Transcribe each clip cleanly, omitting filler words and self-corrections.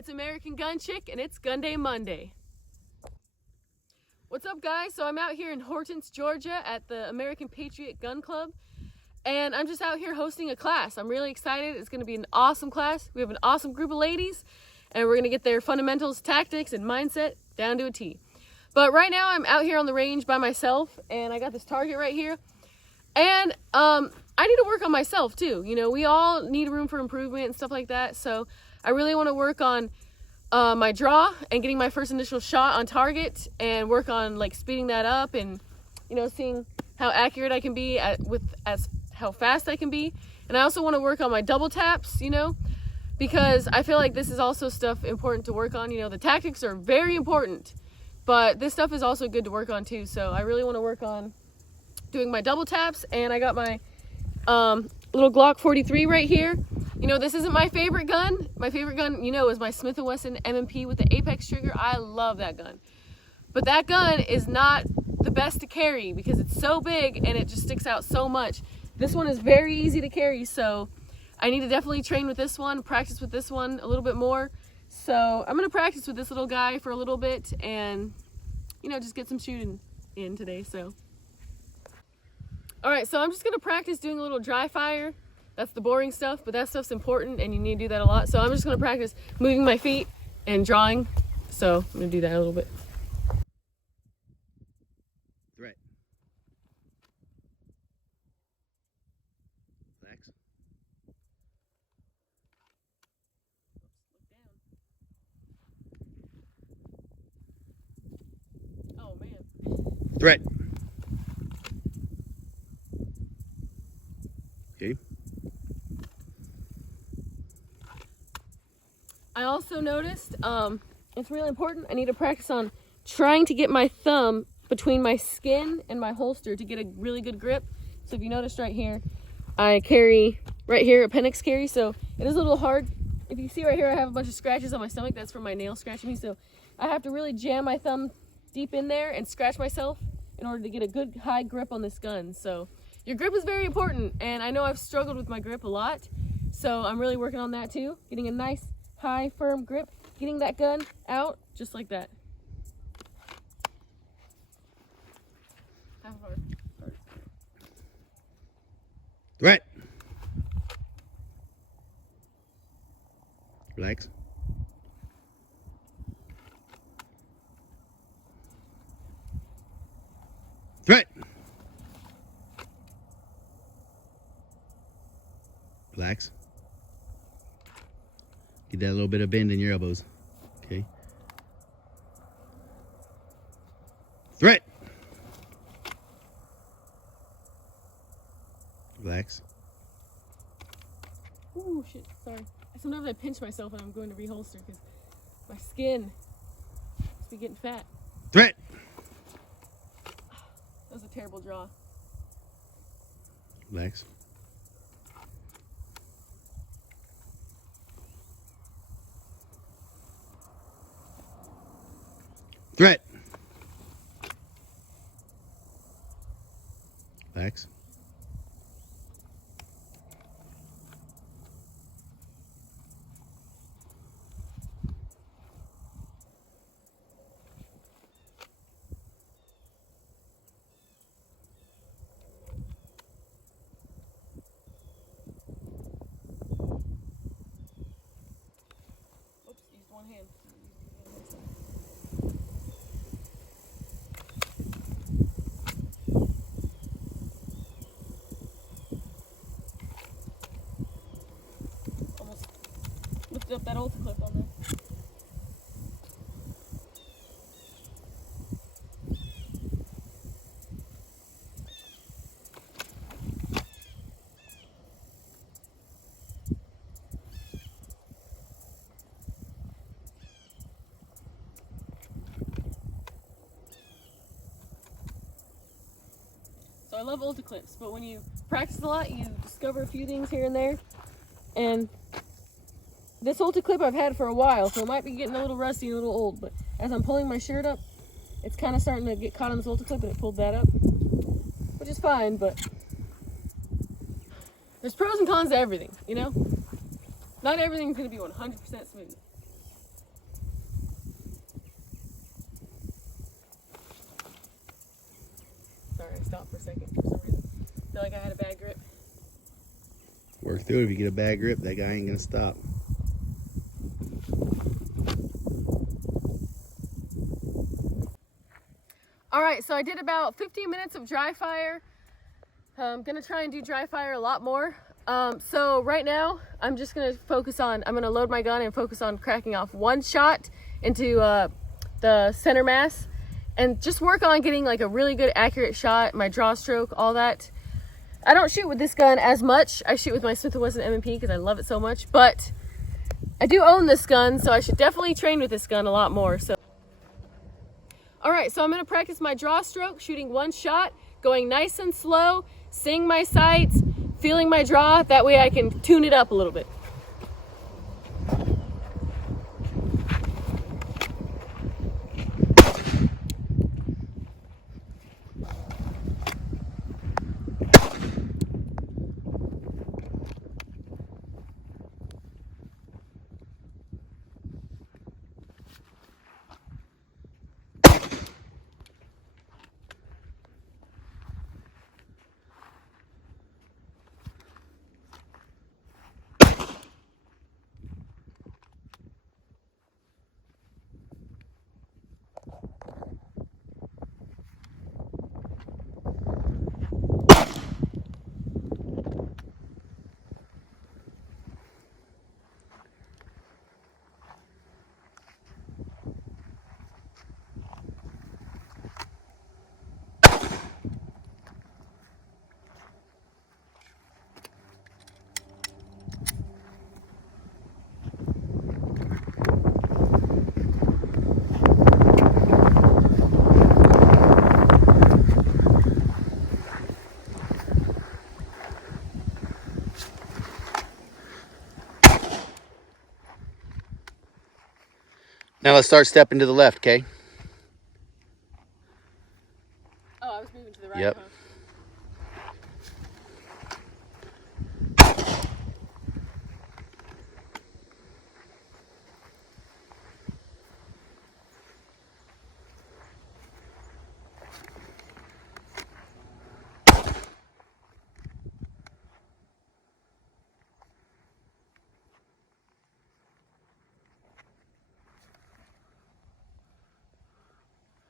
It's American Gun Chick, and it's Gun Day Monday. What's up, guys? So I'm out here in Hortons, Georgia at the American Patriot Gun Club, and I'm just out here hosting a class. I'm really excited. It's going to be an awesome class. We have an awesome group of ladies, and we're going to get their fundamentals, tactics, and mindset down to a T. But right now I'm out here on the range by myself, and I got this target right here, and I need to work on myself too. You know, we all need room for improvement and stuff like that, so I really want to work on my draw and getting my first initial shot on target, and work on like speeding that up, and you know, seeing how accurate I can be how fast I can be. And I also want to work on my double taps, you know, because I feel like this is also stuff important to work on. You know, the tactics are very important, but this stuff is also good to work on too. So I really want to work on doing my double taps. And I got my little Glock 43 right here. You know, this isn't my favorite gun. My favorite gun, you know, is my Smith & Wesson M&P with the Apex trigger. I love that gun. But that gun is not the best to carry because it's so big and it just sticks out so much. This one is very easy to carry, so I need to definitely train with this one, practice with this one a little bit more. So I'm going to practice with this little guy for a little bit and, you know, just get some shooting in today. So, all right, so I'm just going to practice doing a little dry fire. That's the boring stuff, but that stuff's important and you need to do that a lot. So I'm just going to practice moving my feet and drawing. So I'm going to do that a little bit. Threat. Relax. Oh man. Threat. Okay. I also noticed, it's really important, I need to practice on trying to get my thumb between my skin and my holster to get a really good grip. So if you notice right here, I carry right here appendix carry, so it is a little hard. If you see right here, I have a bunch of scratches on my stomach. That's from my nail scratching me, so I have to really jam my thumb deep in there and scratch myself in order to get a good high grip on this gun. So your grip is very important, and I know I've struggled with my grip a lot, so I'm really working on that too, getting a nice high firm grip, getting that gun out just like that. Threat. Relax. Threat. Relax. Get that little bit of bend in your elbows. Okay. Threat. Relax. Ooh, shit, sorry. Sometimes I pinch myself when I'm going to reholster because my skin must be getting fat. Threat. That was a terrible draw. Relax. Threat. Relax. Oops, used one hand. Almost lifted up that ultra clip on there. So I love ultra clips, but when you practice a lot, you discover a few things here and there. And this ultra clip I've had for a while, so it might be getting a little rusty and a little old, but as I'm pulling my shirt up, it's kind of starting to get caught on this ultra clip, and it pulled that up, which is fine, but there's pros and cons to everything, you know? Not everything's going to be 100% smooth. stop for a second for some reason. I feel like I had a bad grip. Work through it. If you get a bad grip, that guy ain't gonna stop. All right, so I did about 15 minutes of dry fire. I'm gonna try and do dry fire a lot more. So right now, I'm just gonna I'm gonna load my gun and focus on cracking off one shot into the center mass and just work on getting like a really good accurate shot, my draw stroke, all that. I don't shoot with this gun as much. I shoot with my Smith & Wesson M&P because I love it so much, but I do own this gun, so I should definitely train with this gun a lot more. So, all right, so I'm gonna practice my draw stroke, shooting one shot, going nice and slow, seeing my sights, feeling my draw. That way I can tune it up a little bit. Now let's start stepping to the left, okay? Oh, I was moving to the right. Yep. Huh?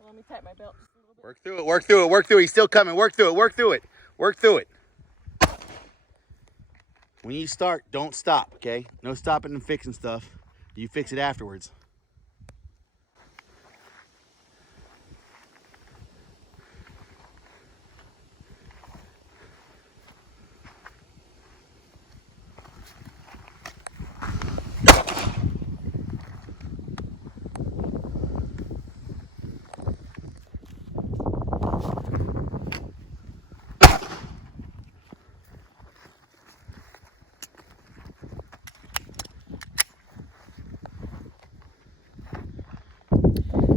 Let me tighten my belt just a little bit. Work through it, work through it, work through it. He's still coming. Work through it, work through it, work through it. When you start, don't stop, okay? No stopping and fixing stuff. You fix it afterwards.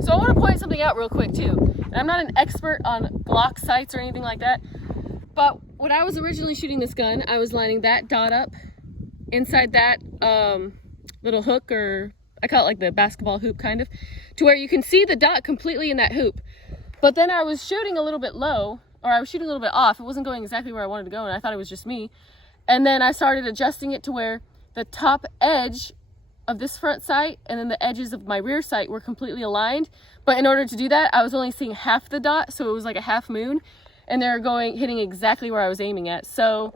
So I want to point something out real quick too. And I'm not an expert on Glock sights or anything like that, but when I was originally shooting this gun, I was lining that dot up inside that little hook, or I call it like the basketball hoop kind of, to where you can see the dot completely in that hoop. But then I was shooting a little bit low, or I was shooting a little bit off. It wasn't going exactly where I wanted to go, and I thought it was just me. And then I started adjusting it to where the top edge of this front sight and then the edges of my rear sight were completely aligned. But in order to do that, I was only seeing half the dot, so it was like a half moon, and they're hitting exactly where I was aiming at. So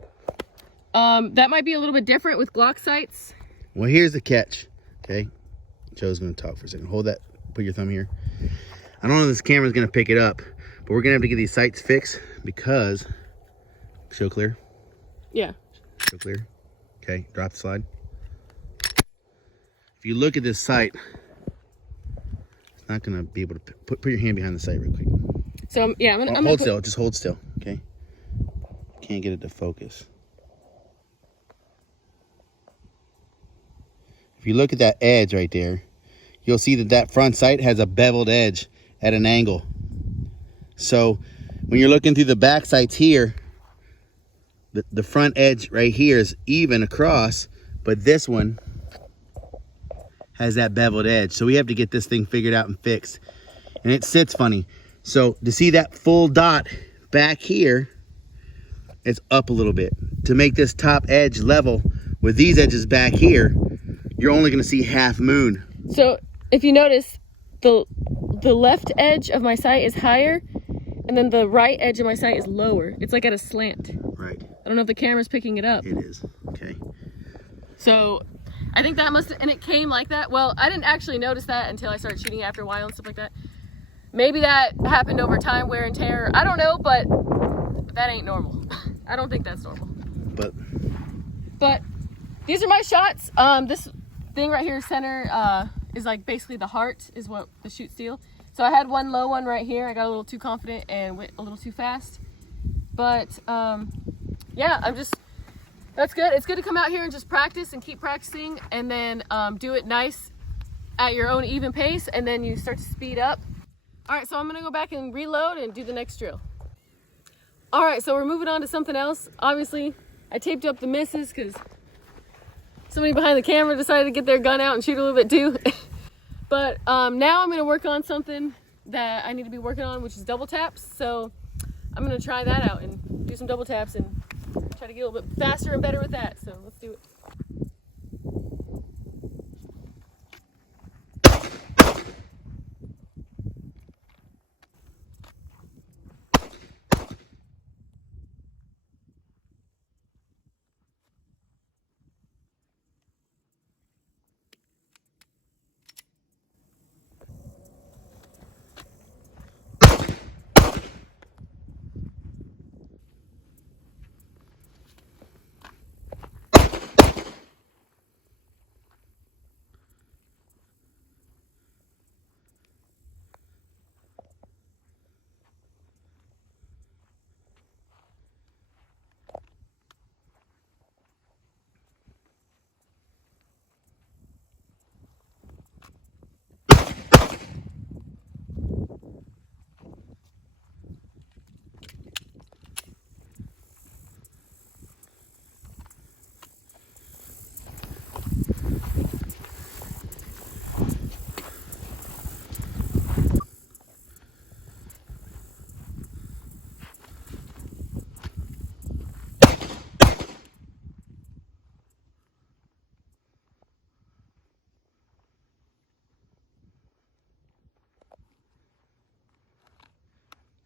that might be a little bit different with Glock sights. Well, here's the catch, okay? Joe's gonna talk for a second. Hold that, put your thumb here. I don't know if this camera's gonna pick it up, but we're gonna have to get these sights fixed because, show clear? Yeah. Show clear. Okay, drop the slide. If you look at this sight, it's not gonna be able to put your hand behind the sight real quick. So yeah, I'm gonna hold still. Just hold still. Okay. Can't get it to focus. If you look at that edge right there, you'll see that that front sight has a beveled edge at an angle. So when you're looking through the back sights here, the front edge right here is even across, but this one has that beveled edge. So we have to get this thing figured out and fixed. And it sits funny. So to see that full dot back here, it's up a little bit. To make this top edge level with these edges back here, you're only going to see half moon. So if you notice, the left edge of my sight is higher, and then the right edge of my sight is lower. It's like at a slant. Right. I don't know if the camera's picking it up. It is. Okay. So I think that and it came like that. Well, I didn't actually notice that until I started shooting after a while and stuff like that. Maybe that happened over time, wear and tear. I don't know, but that ain't normal. I don't think that's normal. But these are my shots. This thing right here, center, is like basically the heart is what the shoot steel. So I had one low one right here. I got a little too confident and went a little too fast. But yeah, that's good. It's good to come out here and just practice and keep practicing, and then do it nice at your own even pace, and then you start to speed up. All right, so I'm gonna go back and reload and do the next drill. All right, so we're moving on to something else. Obviously, I taped up the misses because somebody behind the camera decided to get their gun out and shoot a little bit too. But now I'm gonna work on something that I need to be working on, which is double taps. So I'm gonna try that out and do some double taps and try to get a little bit faster and better with that. So let's do it.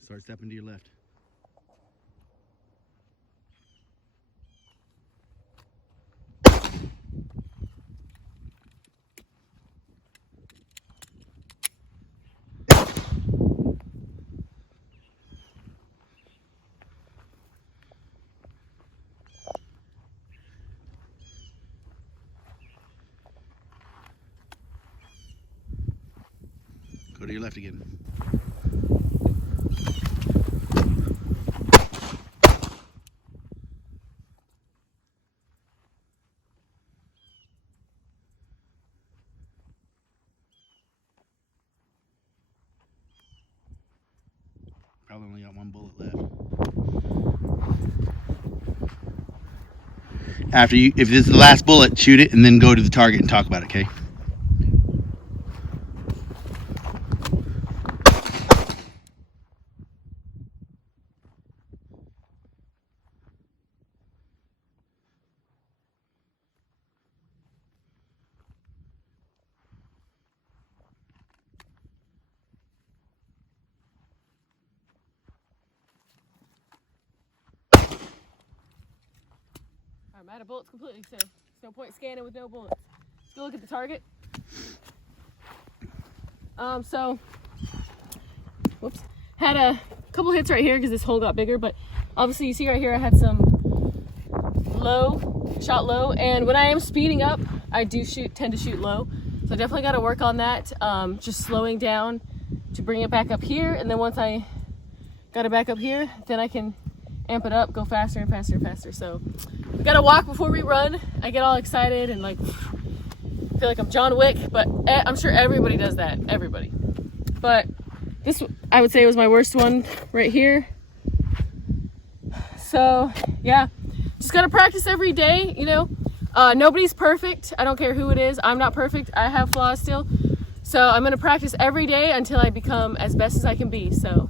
Start stepping to your left. Go to your left again. Probably only got one bullet left. If this is the last bullet, shoot it and then go to the target and talk about it, okay? I'm out of bullets completely, so there's no point scanning with no bullets. Let's go look at the target. Whoops. Had a couple hits right here because this hole got bigger, but obviously you see right here I had some shot low, and when I am speeding up, I do tend to shoot low. So I definitely got to work on that, just slowing down to bring it back up here, and then once I got it back up here, then I can amp it up, go faster and faster and faster. So we gotta walk before we run. I get all excited and like feel like I'm John Wick, but I'm sure everybody does that, everybody. But this, I would say, was my worst one right here. So yeah, just gotta practice every day, you know. Nobody's perfect. I don't care who it is. I'm not perfect. I have flaws still. So I'm gonna practice every day until I become as best as I can be. So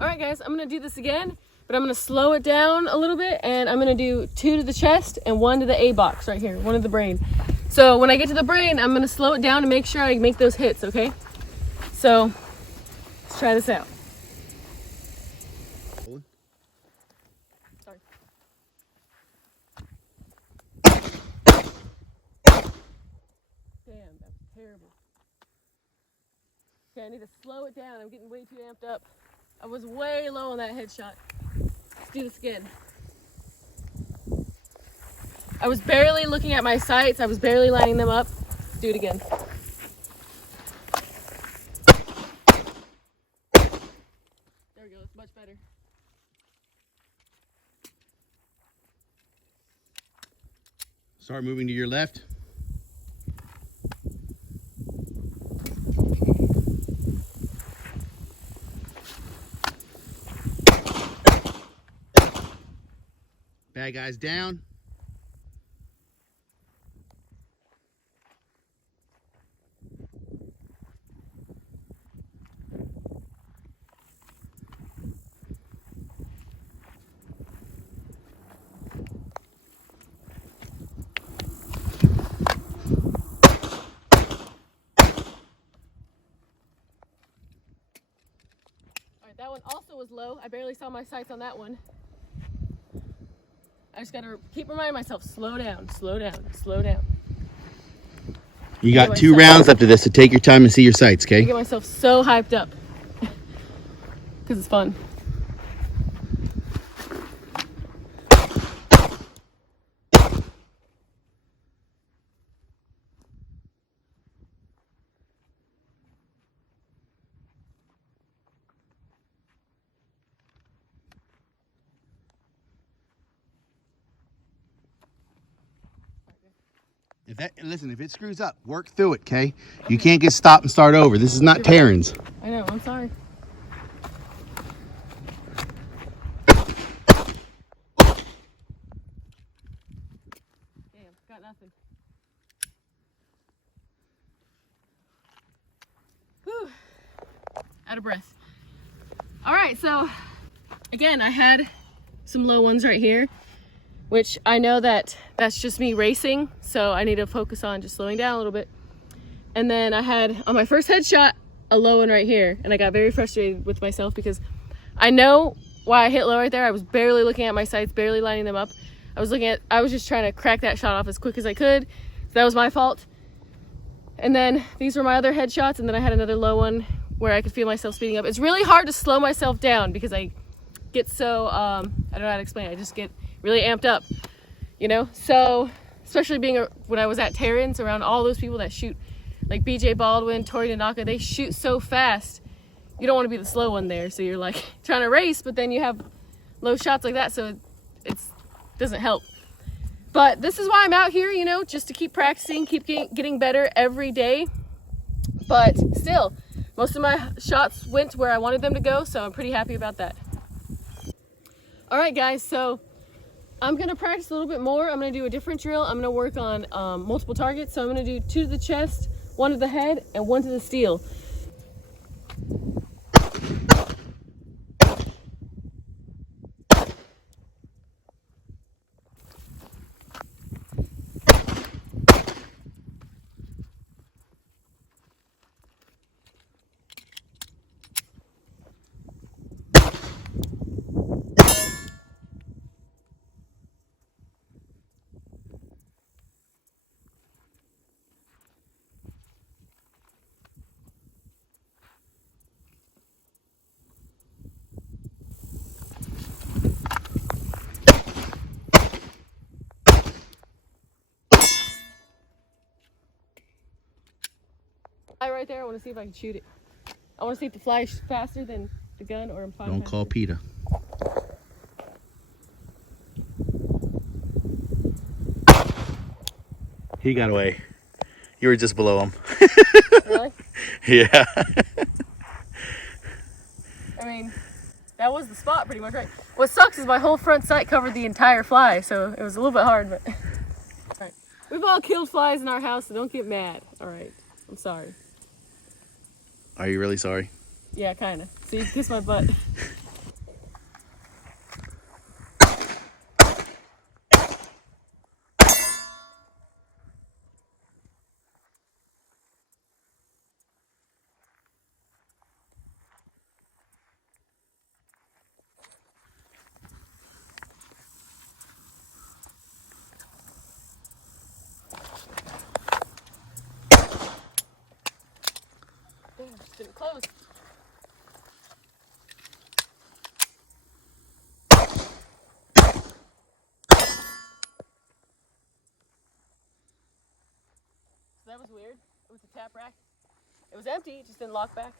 All right, guys, I'm gonna do this again, but I'm gonna slow it down a little bit, and I'm gonna do 2 to the chest and 1 to the A box right here, 1 to the brain. So when I get to the brain, I'm gonna slow it down to make sure I make those hits, okay? So let's try this out. Sorry. Damn, that's terrible. Okay, I need to slow it down. I'm getting way too amped up. I was way low on that headshot. Let's do this again. I was barely looking at my sights. I was barely lining them up. Let's do it again. There we go. It's much better. Start moving to your left. Bad guys down. Alright, that one also was low. I barely saw my sights on that one. I just gotta keep reminding myself, slow down, slow down, slow down. You got 2 rounds left of this, so take your time and see your sights, I okay? get myself so hyped up because it's fun. If it screws up, work through it, okay? You can't get stopped and start over. This is not Terrans. I know, I'm sorry. Damn, got nothing. Whew. Out of breath. All right, so again, I had some low ones right here, which I know that that's just me racing, so I need to focus on just slowing down a little bit. And then I had, on my first headshot, a low one right here, and I got very frustrated with myself because I know why I hit low right there. I was barely looking at my sights, barely lining them up. I was just trying to crack that shot off as quick as I could. So that was my fault. And then these were my other headshots, and then I had another low one where I could feel myself speeding up. It's really hard to slow myself down because I get so, I don't know how to explain it. I just get really amped up, you know? So, especially when I was at Terrans, around all those people that shoot, like BJ Baldwin, Tori Tanaka, they shoot so fast. You don't want to be the slow one there. So you're like trying to race, but then you have low shots like that. So it doesn't help. But this is why I'm out here, you know, just to keep practicing, keep getting better every day. But still, most of my shots went where I wanted them to go. So I'm pretty happy about that. All right, guys. So I'm going to practice a little bit more. I'm going to do a different drill. I'm going to work on multiple targets. So I'm going to do 2 to the chest, 1 to the head, and 1 to the steel. Right there, I want to see if I can shoot it. I want to see if the fly is faster than the gun, or I'm fine. Don't call PETA. He got away. You were just below him. Really? Yeah. I mean, that was the spot pretty much, right? What sucks is my whole front sight covered the entire fly, so it was a little bit hard, but... Alright. We've all killed flies in our house, so don't get mad. Alright. I'm sorry. Are you really sorry? Yeah, kinda. So you can kiss my butt. just didn't close. So that was weird. It was a tap rack. It was empty, it just didn't lock back.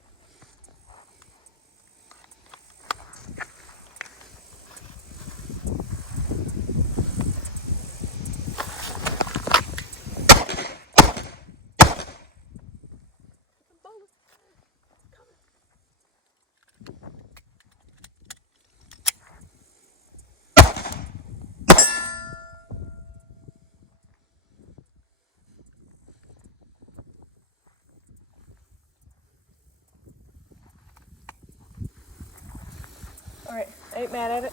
Alright, I ain't mad at it.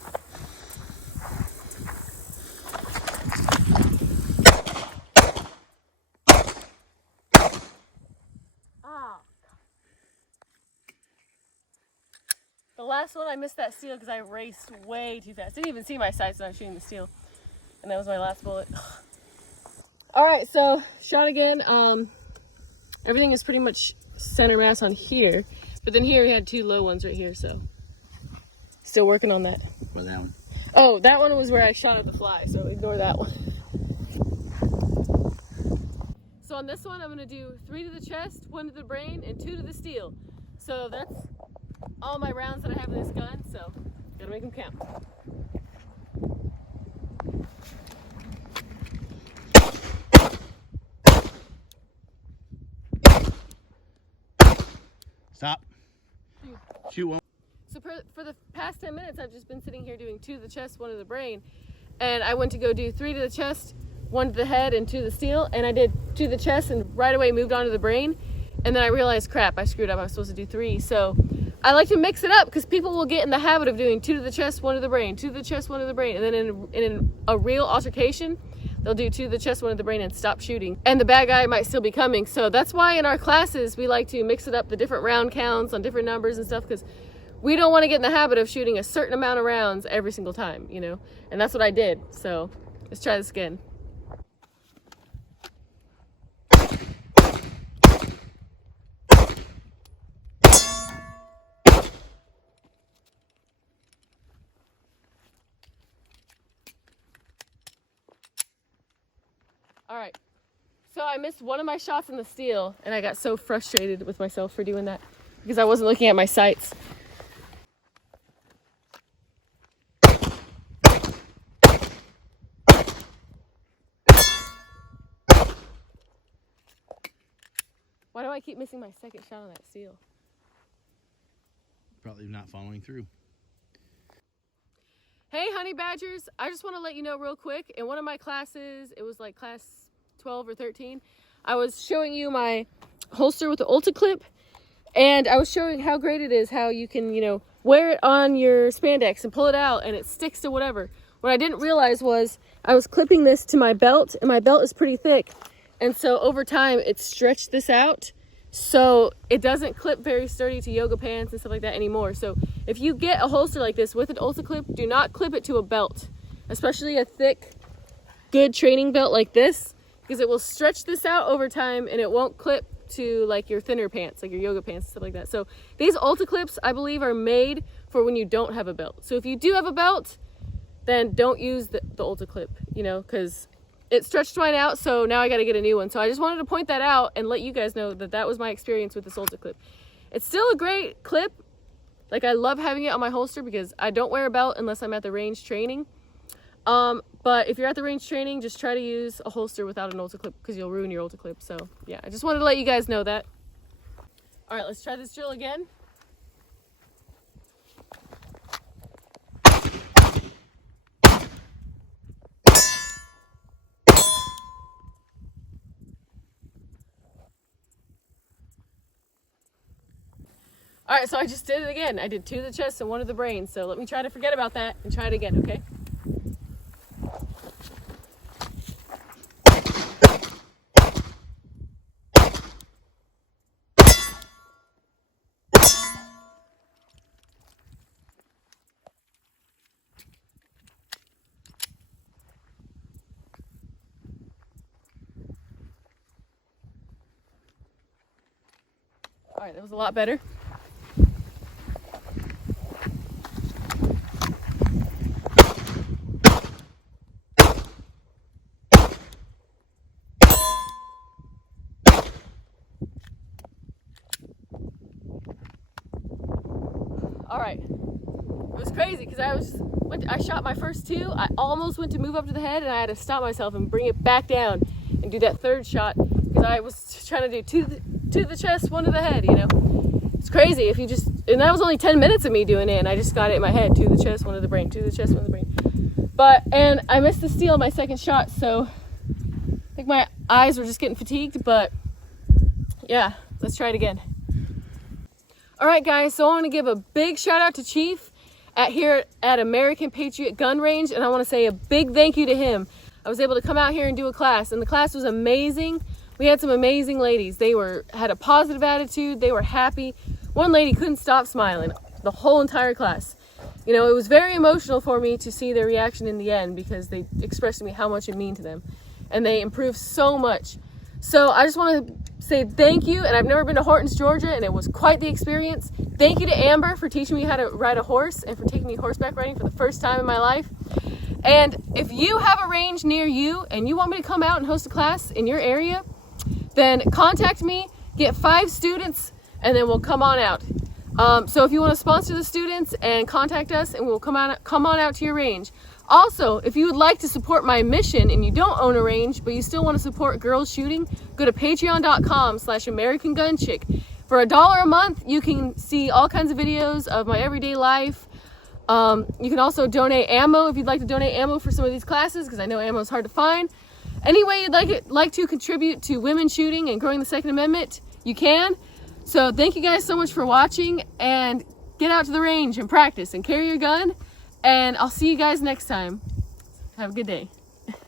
Ah. The last one, I missed that steel because I raced way too fast. Didn't even see my sights when I was shooting the steel. And that was my last bullet. Alright, so shot again. Everything is pretty much center mass on here. But then here we had two low ones right here, so still working on that. For that one. Oh, that one was where I shot at the fly, so ignore that one. So on this one, I'm gonna do 3 to the chest, 1 to the brain, and 2 to the steel. So that's all my rounds that I have in this gun, so gotta make them count. Stop. Shoot one. So for the past 10 minutes, I've just been sitting here doing 2 to the chest, 1 to the brain. And I went to go do 3 to the chest, 1 to the head, and 2 to the steel. And I did 2 to the chest and right away moved on to the brain. And then I realized, crap, I screwed up. I was supposed to do 3. So I like to mix it up because people will get in the habit of doing 2 to the chest, 1 to the brain, 2 to the chest, 1 to the brain. And then in a real altercation, they'll do 2 to the chest, 1 to the brain and stop shooting. And the bad guy might still be coming. So that's why in our classes, we like to mix it up, the different round counts on different numbers and stuff, because we don't want to get in the habit of shooting a certain amount of rounds every single time, you know? And that's what I did. So let's try this again. All right. So I missed one of my shots in the steel, and I got so frustrated with myself for doing that because I wasn't looking at my sights. Why do I keep missing my second shot on that steel? Probably not following through. Hey, honey badgers, I just want to let you know real quick, in one of my classes, it was like class 12 or 13, I was showing you my holster with the Ulta clip, and I was showing how great it is, how you can, you know, wear it on your spandex and pull it out and it sticks to whatever. What I didn't realize was I was clipping this to my belt, and my belt is pretty thick, and so over time it stretched this out, so it doesn't clip very sturdy to yoga pants and stuff like that anymore. So if you get a holster like this with an Ulta clip, do not clip it to a belt, especially a thick, good training belt like this, because it will stretch this out over time and it won't clip to like your thinner pants, like your yoga pants and stuff like that. So these Ulta clips, I believe, are made for when you don't have a belt. So if you do have a belt, then don't use the Ulta clip, you know, because it stretched mine out, so now I got to get a new one. So I just wanted to point that out and let you guys know that that was my experience with this Ulta clip. It's still a great clip. Like, I love having it on my holster because I don't wear a belt unless I'm at the range training. But if you're at the range training, just try to use a holster without an Ulta clip because you'll ruin your Ulta clip. So yeah, I just wanted to let you guys know that. All right, let's try this drill again. All right, so I just did it again. I did 2 to the chest and 1 to the brain. So let me try to forget about that and try it again, okay? All right, that was a lot better. All right, it was crazy because I shot my first two. I almost went to move up to the head, and I had to stop myself and bring it back down and do that third shot because I was trying to do two to the chest, one to the head. You know, it's crazy if you just, and that was only 10 minutes of me doing it, and I just got it in my head, two to the chest, one to the brain, two to the chest, one to the brain. And I missed the steal on my second shot, so I think my eyes were just getting fatigued. But yeah, let's try it again. All right, guys, so I want to give a big shout out to Chief here at American Patriot Gun Range, and I want to say a big thank you to him. I was able to come out here and do a class, and the class was amazing. We had some amazing ladies. They had a positive attitude. They were happy. One lady couldn't stop smiling the whole entire class. You know, it was very emotional for me to see their reaction in the end because they expressed to me how much it meant to them, and they improved so much. So I just want to say thank you, and I've never been to Hortons, Georgia, and it was quite the experience. Thank you to Amber for teaching me how to ride a horse and for taking me horseback riding for the first time in my life. And if you have a range near you and you want me to come out and host a class in your area, then contact me, get 5 students, and then we'll come on out. So if you want to sponsor the students and contact us, and we'll come on out to your range. Also, if you would like to support my mission and you don't own a range, but you still want to support girls shooting, go to patreon.com/AmericanGunChick. For $1 a month, you can see all kinds of videos of my everyday life. You can also donate ammo if you'd like to donate ammo for some of these classes, because I know ammo is hard to find. Any way you'd like to contribute to women shooting and growing the Second Amendment, you can. So thank you guys so much for watching, and get out to the range and practice and carry your gun. And I'll see you guys next time. Have a good day.